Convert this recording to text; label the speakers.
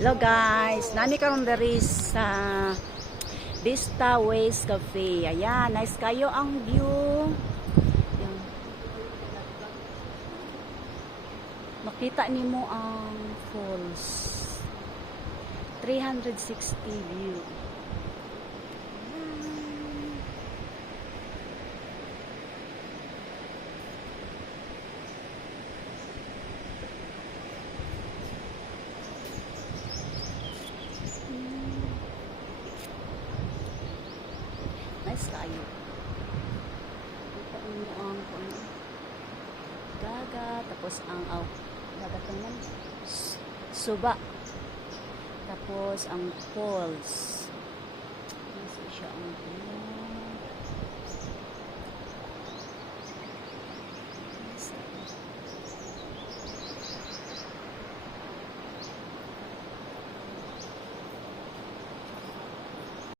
Speaker 1: Hello guys, nami karon diri sa Vista Ways Cafe. Ayan, nice kayo ang view. Ayan. Makita nimo ang falls. 360 view. Nice kayo. Kita mo ang ano, dagat, tapos ang aw, dagat naman, suba. Tapos ang falls. Nasa siya ang ano.